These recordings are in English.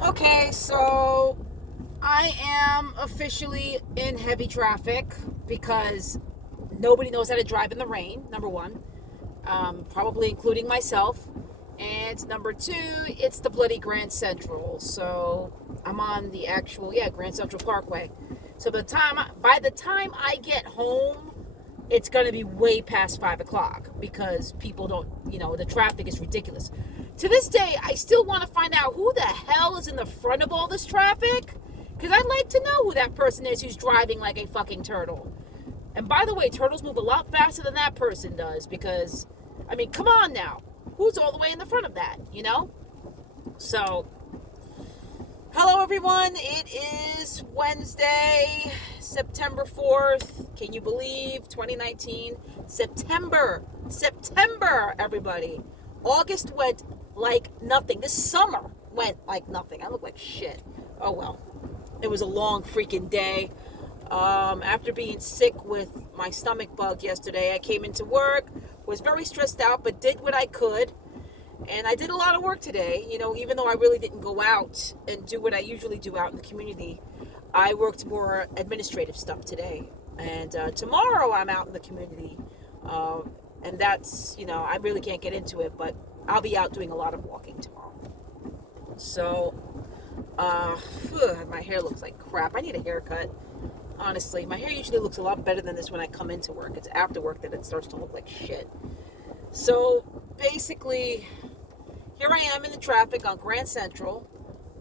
Okay, so I am officially in heavy traffic because nobody knows how to drive in the rain, number one, probably including myself. And number two, it's the bloody Grand Central. So I'm on the actual, Grand Central Parkway. So by the time I get home, it's going to be way past 5 o'clock because people don't, the traffic is ridiculous. To this day, I still want to find out who the hell is in the front of all this traffic because I'd like to know who that person is who's driving like a fucking turtle. And by the way, turtles move a lot faster than that person does because, I mean, come on now. Who's all the way in the front of that? So, hello everyone. It is Wednesday, September 4th. Can you believe 2019? September, everybody. August went like nothing. This summer went like nothing. I look like shit. Oh well. It was a long freaking day. After being sick with my stomach bug yesterday, I came into work, was very stressed out, but did what I could. And I did a lot of work today, even though I really didn't go out and do what I usually do out in the community. I worked more administrative stuff today. And tomorrow I'm out in the community. And that's, I really can't get into it, but I'll be out doing a lot of walking tomorrow. So, my hair looks like crap. I need a haircut. Honestly, my hair usually looks a lot better than this when I come into work. It's after work that it starts to look like shit. So, basically, here I am in the traffic on Grand Central,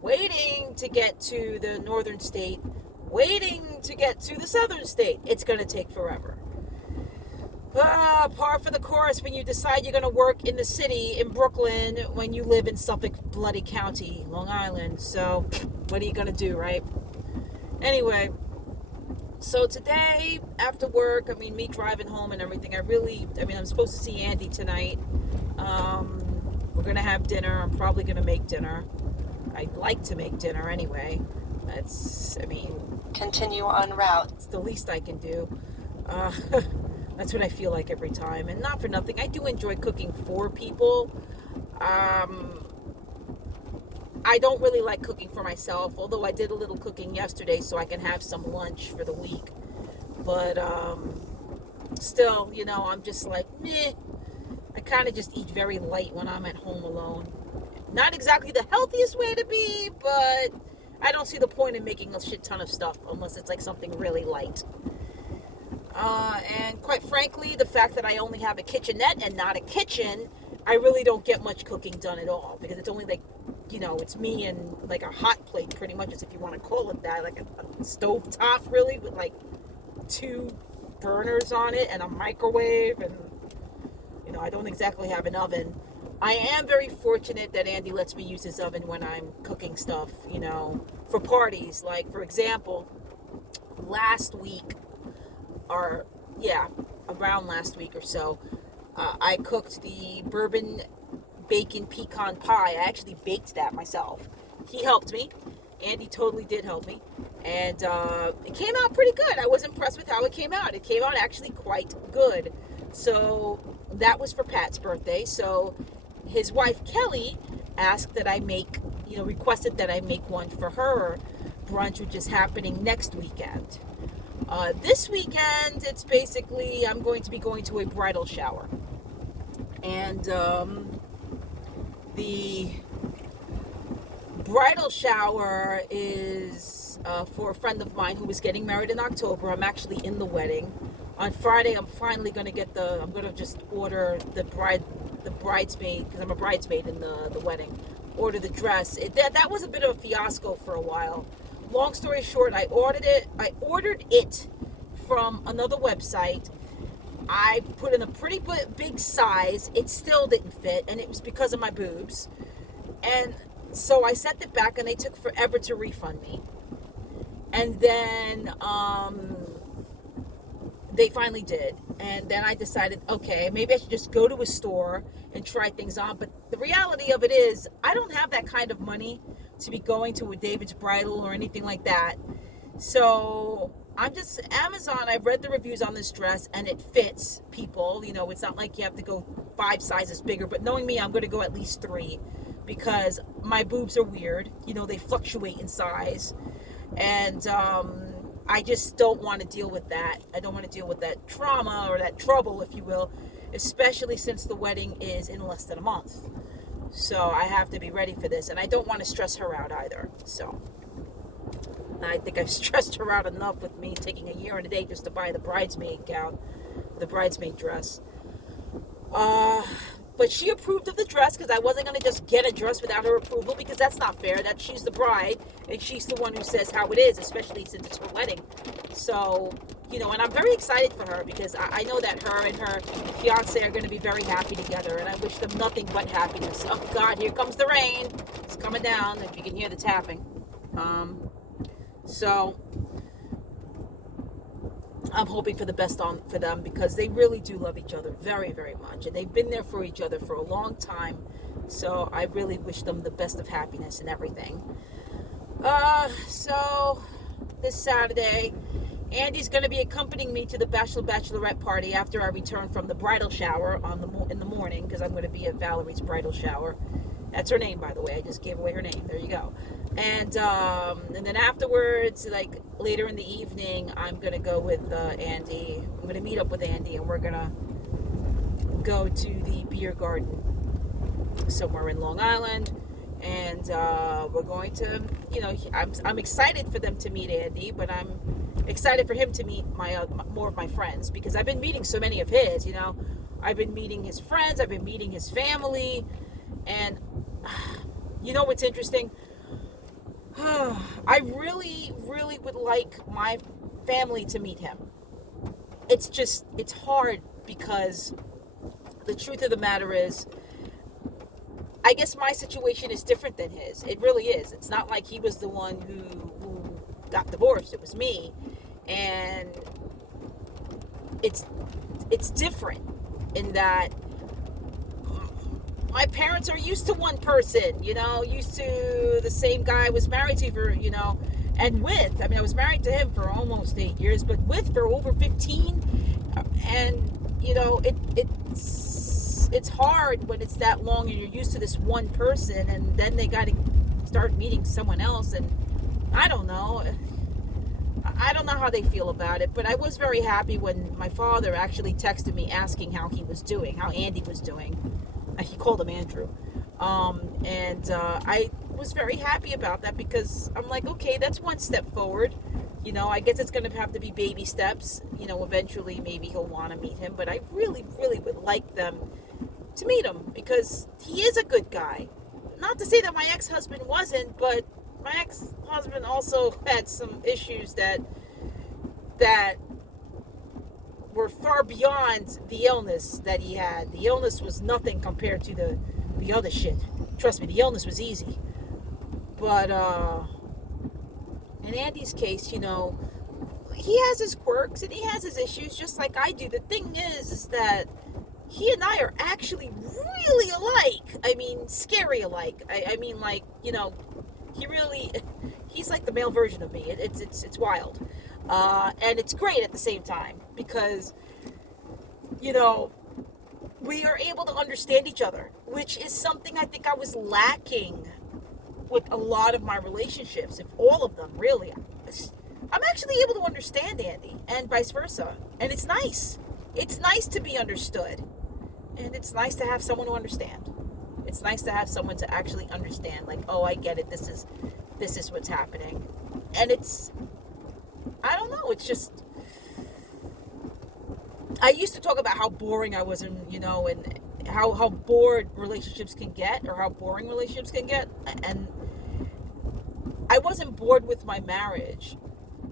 waiting to get to the northern state, waiting to get to the southern state. It's going to take forever. Par for the course when you decide you're going to work in the city in Brooklyn when you live in Suffolk bloody County, Long Island. So, what are you going to do, right? Anyway, so today, after work, me driving home and everything, I'm supposed to see Andy tonight. We're going to have dinner. I'm probably going to make dinner. I'd like to make dinner anyway. Continue en route. It's the least I can do. That's what I feel like every time. And not for nothing, I do enjoy cooking for people. I don't really like cooking for myself, although I did a little cooking yesterday so I can have some lunch for the week. But still, I'm just like, meh. I kind of just eat very light when I'm at home alone. Not exactly the healthiest way to be, but I don't see the point in making a shit ton of stuff unless it's like something really light. And quite frankly, the fact that I only have a kitchenette and not a kitchen, I really don't get much cooking done at all because it's only like, it's me and like a hot plate pretty much, as if you want to call it that, like a stove top really with like 2 burners on it and a microwave, and I don't exactly have an oven. I am very fortunate that Andy lets me use his oven when I'm cooking stuff, for parties. Like, for example, around last week or so, I cooked the bourbon bacon pecan pie. I actually baked that myself. He helped me. Andy totally did help me. And it came out pretty good. I was impressed with how it came out. It came out actually quite good. So that was for Pat's birthday. So his wife, Kelly, asked that I requested that I make one for her brunch, which is happening next weekend. This weekend, it's basically, I'm going to be going to a bridal shower. And the bridal shower is for a friend of mine who is getting married in October. I'm actually in the wedding. On Friday, I'm finally going to I'm going to just order the bridesmaid, because I'm a bridesmaid in the wedding, order the dress. That was a bit of a fiasco for a while. Long story short, I ordered it from another website. I put in a pretty big size. It still didn't fit, and it was because of my boobs. And so I sent it back, and they took forever to refund me. And then they finally did. And then I decided, okay, maybe I should just go to a store and try things on. But the reality of it is, I don't have that kind of money to be going to a David's Bridal or anything like that. So I'm just Amazon. I've read the reviews on this dress and it fits people. It's not like you have to go 5 sizes bigger, but knowing me, I'm going to go at least 3, because my boobs are weird. They fluctuate in size. And I just don't want to deal with that. I don't want to deal with that trauma or that trouble, if you will, especially since the wedding is in less than a month. So I have to be ready for this. And I don't want to stress her out either. So I think I've stressed her out enough with me taking a year and a day just to buy the bridesmaid gown, the bridesmaid dress. But she approved of the dress because I wasn't going to just get a dress without her approval, because that's not fair. That she's the bride and she's the one who says how it is, especially since it's her wedding. So, and I'm very excited for her because I know that her and her fiance are going to be very happy together, and I wish them nothing but happiness. Oh God, here comes the rain. It's coming down, if you can hear the tapping. So I'm hoping for the best for them, because they really do love each other very, very much. And they've been there for each other for a long time. So I really wish them the best of happiness and everything. So this Saturday, Andy's going to be accompanying me to the bachelorette party after I return from the bridal shower in the morning, because I'm going to be at Valerie's bridal shower. That's her name, by the way. I just gave away her name. There you go. And then afterwards, like later in the evening, I'm going to go with Andy. I'm going to meet up with Andy, and we're going to go to the beer garden somewhere in Long Island. And we're going to, I'm excited for them to meet Andy, but I'm excited for him to meet more of my friends, because I've been meeting so many of his, I've been meeting his friends, I've been meeting his family. And what's interesting? I really, really would like my family to meet him. It's hard, because the truth of the matter is, I guess my situation is different than his. It really is. It's not like he was the one who got divorced. It was me. And it's different in that my parents are used to one person, used to the same guy I was married to for, and with. I mean, I was married to him for almost 8 years, but with for over 15. And, it's hard when it's that long and you're used to this one person, and then they got to start meeting someone else. And I don't know how they feel about it, but I was very happy when my father actually texted me asking how he was doing, how Andy was doing. He called him Andrew. I was very happy about that, because I'm like, okay, that's one step forward. I guess it's going to have to be baby steps. Eventually maybe he'll want to meet him, but I really, really would like them to meet him, because he is a good guy. Not to say that my ex-husband wasn't, but my ex-husband also had some issues that were far beyond the illness that he had. The illness was nothing compared to the other shit. Trust me, the illness was easy. But in Andy's case, he has his quirks and he has his issues just like I do. The thing is that he and I are actually really alike. I mean, scary alike. I mean, like, he's like the male version of me. It's wild. And it's great at the same time, because, we are able to understand each other, which is something I think I was lacking with a lot of my relationships, if all of them, really. I'm actually able to understand Andy, and vice versa. And it's nice. It's nice to be understood. And it's nice to have someone to understand. It's nice to have someone to actually understand, like, oh, I get it. This is what's happening. And I don't know, it's just, I used to talk about how boring I was, and how bored relationships can get, or how boring relationships can get. And I wasn't bored with my marriage.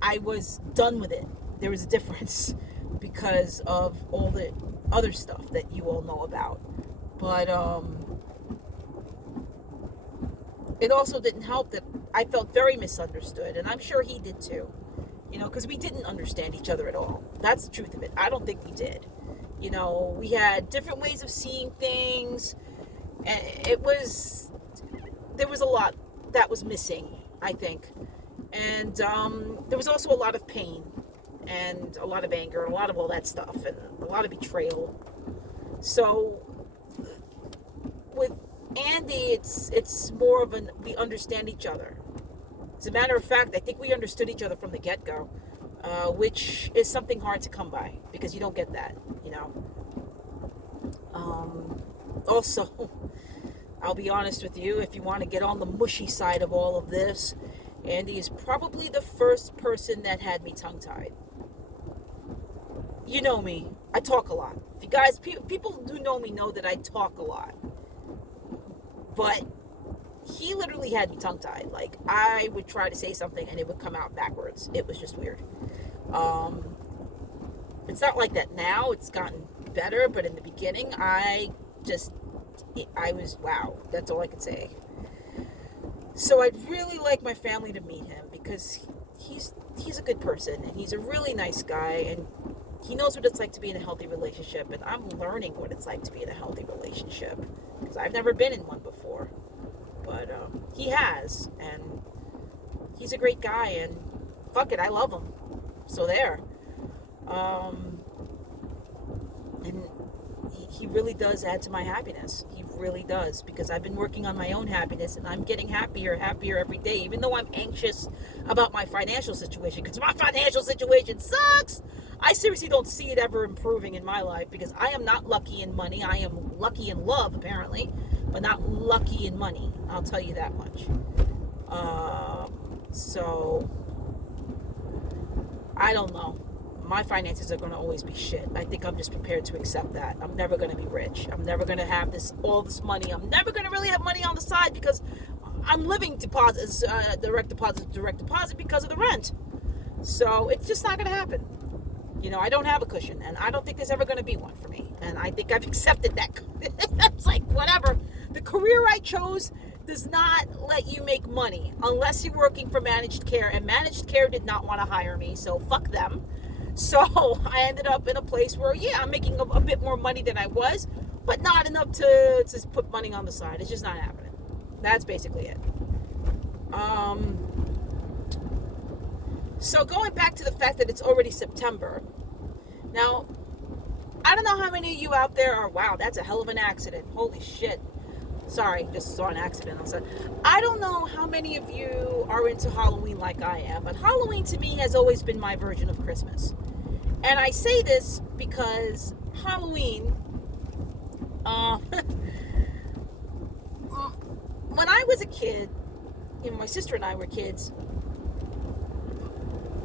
I was done with it. There was a difference because of all the other stuff that you all know about. But it also didn't help that I felt very misunderstood, and I'm sure he did too. Because we didn't understand each other at all. That's the truth of it. I don't think we did. We had different ways of seeing things, and there was a lot that was missing, I think. And there was also a lot of pain, and a lot of anger, and a lot of all that stuff, and a lot of betrayal. So, with Andy, it's more of we understand each other. As a matter of fact, I think we understood each other from the get-go, which is something hard to come by because you don't get that, you know. Also, I'll be honest with you, if you want to get on the mushy side of all of this, Andy is probably the first person that had me tongue-tied. You know me. I talk a lot. If you guys, people who know me know that I talk a lot. But he literally had me tongue-tied. Like, I would try to say something and it would come out backwards. It was just weird. It's not like that now. It's gotten better. But in the beginning, I was, wow. That's all I could say. So I'd really like my family to meet him because he's a good person and he's a really nice guy and he knows what it's like to be in a healthy relationship, and I'm learning what it's like to be in a healthy relationship because I've never been in one before, but he has, and he's a great guy, and fuck it, I love him. So there. And he really does add to my happiness. He really does, because I've been working on my own happiness and I'm getting happier every day, even though I'm anxious about my financial situation, because my financial situation sucks. I seriously don't see it ever improving in my life because I am not lucky in money. I am lucky in love, apparently, but not lucky in money. I'll tell you that much. So I don't know. My finances are going to always be shit. I think I'm just prepared to accept that. I'm never going to be rich. I'm never going to have all this money. I'm never going to really have money on the side because I'm living deposits, direct deposit because of the rent. So it's just not going to happen. You know, I don't have a cushion, and I don't think there's ever going to be one for me. And I think I've accepted that. It's like, whatever. The career I chose does not let you make money unless you're working for managed care, and managed care did not want to hire me, so fuck them. So I ended up in a place where, yeah, I'm making a bit more money than I was, but not enough to put money on the side. It's just not happening. That's basically it. So going back to the fact that it's already September. Now, I don't know how many of you out there are, wow, that's a hell of an accident. Holy shit. Sorry, just saw an accident outside. I don't know how many of you are into Halloween like I am, but Halloween to me has always been my version of Christmas. And I say this because Halloween, when I was a kid, you know, my sister and I were kids,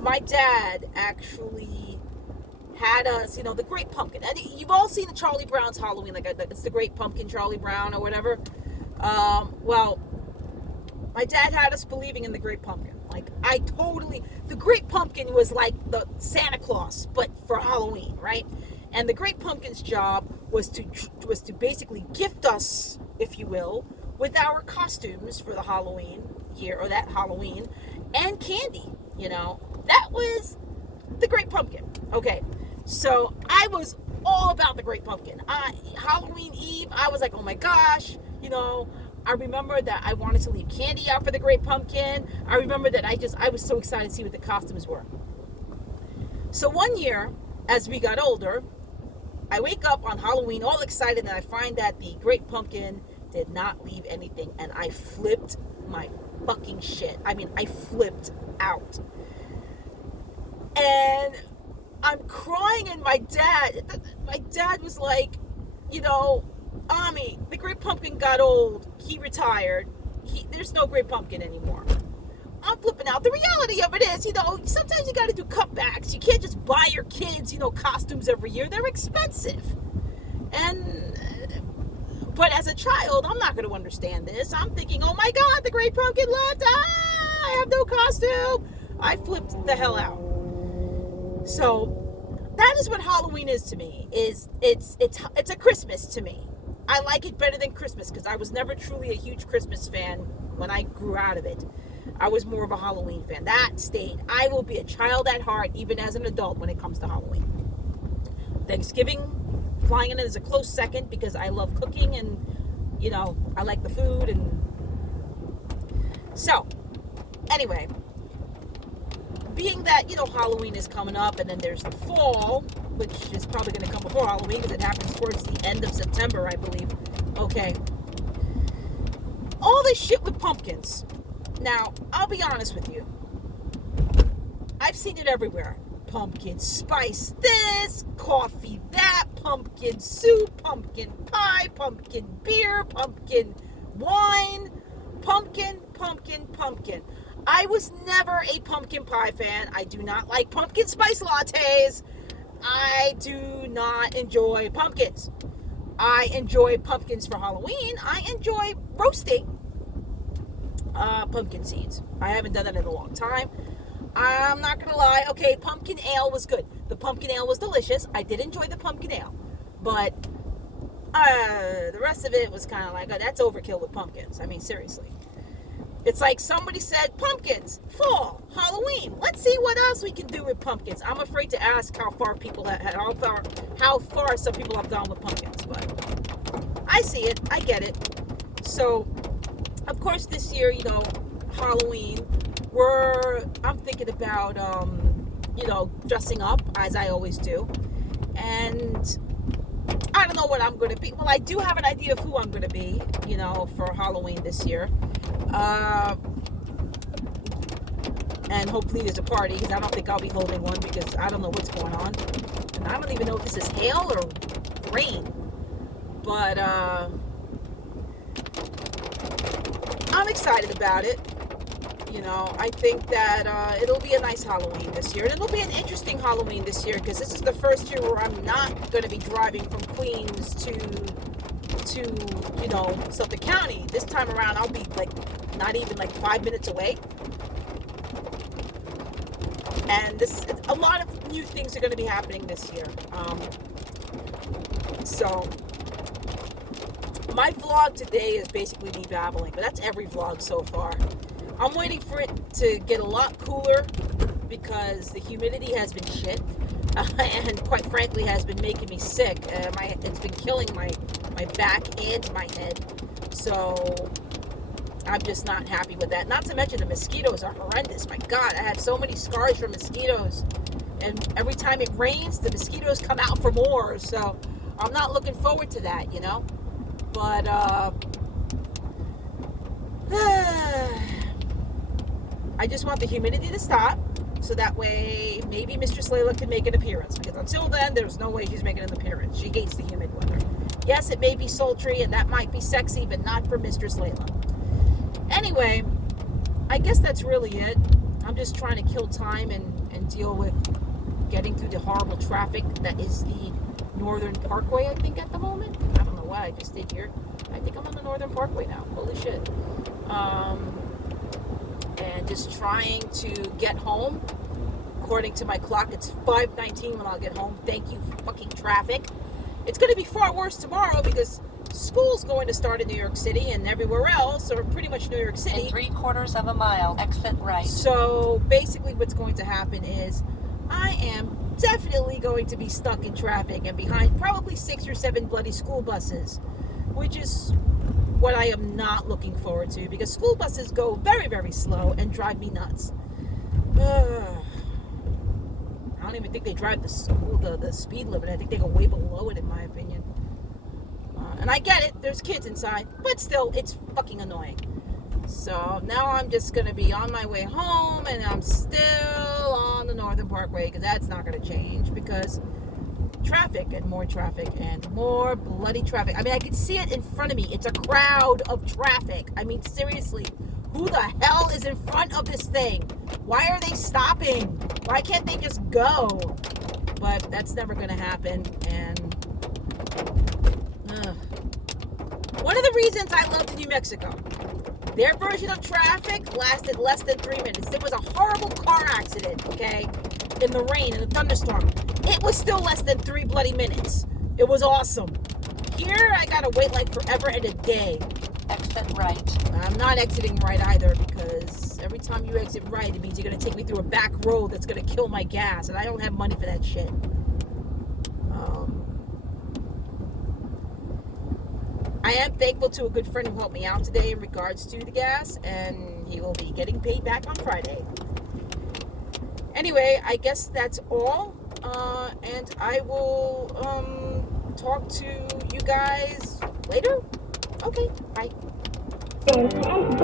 my dad actually had us, you know, the Great Pumpkin. And you've all seen the Charlie Brown's Halloween, like it's the Great Pumpkin, Charlie Brown or whatever. Well, my dad had us believing in the Great Pumpkin. Like, the Great Pumpkin was like the Santa Claus, but for Halloween, right? And the Great Pumpkin's job was to basically gift us, if you will, with our costumes for the Halloween year, or that Halloween, and candy, you know. That was the Great Pumpkin. Okay, so I was all about the Great Pumpkin. Halloween Eve, I was like, oh my gosh, you know, I remember that I wanted to leave candy out for the Great Pumpkin. I remember that I was so excited to see what the costumes were. So one year, as we got older, I wake up on Halloween all excited, and I find that the Great Pumpkin did not leave anything, and I flipped my fucking shit. I mean, I flipped out. And I'm crying, and my dad was like, you know, Ami, the Great Pumpkin got old. He retired. There's no Great Pumpkin anymore. I'm flipping out. The reality of it is, you know, sometimes you got to do cutbacks. You can't just buy your kids, you know, costumes every year. They're expensive. But as a child, I'm not going to understand this. I'm thinking, oh my God, the Great Pumpkin left. I have no costume. I flipped the hell out. So that is what Halloween is to me. It's a Christmas to me. I like it better than Christmas because I was never truly a huge Christmas fan when I grew out of it. I was more of a Halloween fan. That stayed. I will be a child at heart even as an adult when it comes to Halloween. Thanksgiving, flying in is a close second because I love cooking and, you know, I like the food. And so, anyway, being that, you know, Halloween is coming up, and then there's the fall, which is probably going to come before Halloween because it happens towards the end of September, I believe. Okay. all this shit with pumpkins. Now, I'll be honest with you. I've seen it everywhere. Pumpkin spice this, coffee that, pumpkin soup, pumpkin pie, pumpkin beer, pumpkin wine, pumpkin. I was never a pumpkin pie fan. I do not like pumpkin spice lattes. I do not enjoy pumpkins. I enjoy pumpkins for Halloween. I enjoy roasting pumpkin seeds. I haven't done that in a long time. I'm not gonna lie. Okay, pumpkin ale was good. The pumpkin ale was delicious. I did enjoy the pumpkin ale, but the rest of it was kind of like, oh, that's overkill with pumpkins. I mean, seriously. It's like somebody said, pumpkins, fall, Halloween. Let's see what else we can do with pumpkins. I'm afraid to ask how far some people have gone with pumpkins, but I see it. I get it. So, of course, this year, Halloween, I'm thinking about, dressing up, as I always do. And I don't know what I'm going to be. Well, I do have an idea of who I'm going to be, for Halloween this year. And hopefully there's a party, because I don't think I'll be holding one, because I don't know what's going on. And I don't even know if this is hail or rain. But, I'm excited about it. I think that it'll be a nice Halloween this year. And it'll be an interesting Halloween this year, because this is the first year where I'm not going to be driving from Queens to Suffolk County. This time around, I'll be not even 5 minutes away. And a lot of new things are going to be happening this year. So my vlog today is basically me babbling, but that's every vlog so far. I'm waiting for it to get a lot cooler, because the humidity has been shit, and quite frankly has been making me sick. It's been killing my back and my head. So I'm just not happy with that. Not to mention the mosquitoes are horrendous. My God, I have so many scars from mosquitoes. And every time it rains, the mosquitoes come out for more. So I'm not looking forward to that, But, I just want the humidity to stop, so that way maybe Mistress Layla can make an appearance. Because until then, there's no way she's making an appearance. She hates the humid weather. Yes, it may be sultry and that might be sexy, but not for Mistress Layla. Anyway, I guess that's really it. I'm just trying to kill time and deal with getting through the horrible traffic that is the Northern Parkway, I think, at the moment. I don't know what I just did here. I think I'm on the Northern Parkway now. Holy shit. And just trying to get home. According to my clock, it's 5:19 when I'll get home. Thank you, fucking traffic. It's going to be far worse tomorrow, because school's going to start in New York City and everywhere else, or pretty much New York City. In 3/4 of a mile, exit right. So basically what's going to happen is I am definitely going to be stuck in traffic and behind probably 6 or 7 bloody school buses, which is what I am not looking forward to, because school buses go very, very slow and drive me nuts. I don't even think they drive the speed limit. I think they go way below it, in my opinion. And I get it, there's kids inside, but still, it's fucking annoying. So now I'm just going to be on my way home, and I'm still on the Northern Parkway, because that's not going to change, because traffic and more bloody traffic. I mean, I can see it in front of me. It's a crowd of traffic. I mean, seriously, who the hell is in front of this thing? Why are they stopping? Why can't they just go? But that's never going to happen. And one of the reasons I loved New Mexico, their version of traffic lasted less than 3 minutes. There was a horrible car accident, okay, in the rain, in the thunderstorm. It was still less than 3 bloody minutes. It was awesome. Here, I gotta wait forever and a day. Exit right. I'm not exiting right either, because every time you exit right, it means you're gonna take me through a back road that's gonna kill my gas, and I don't have money for that shit. I am thankful to a good friend who helped me out today in regards to the gas, and he will be getting paid back on Friday. Anyway, I guess that's all, and I will talk to you guys later. Okay, bye. Intent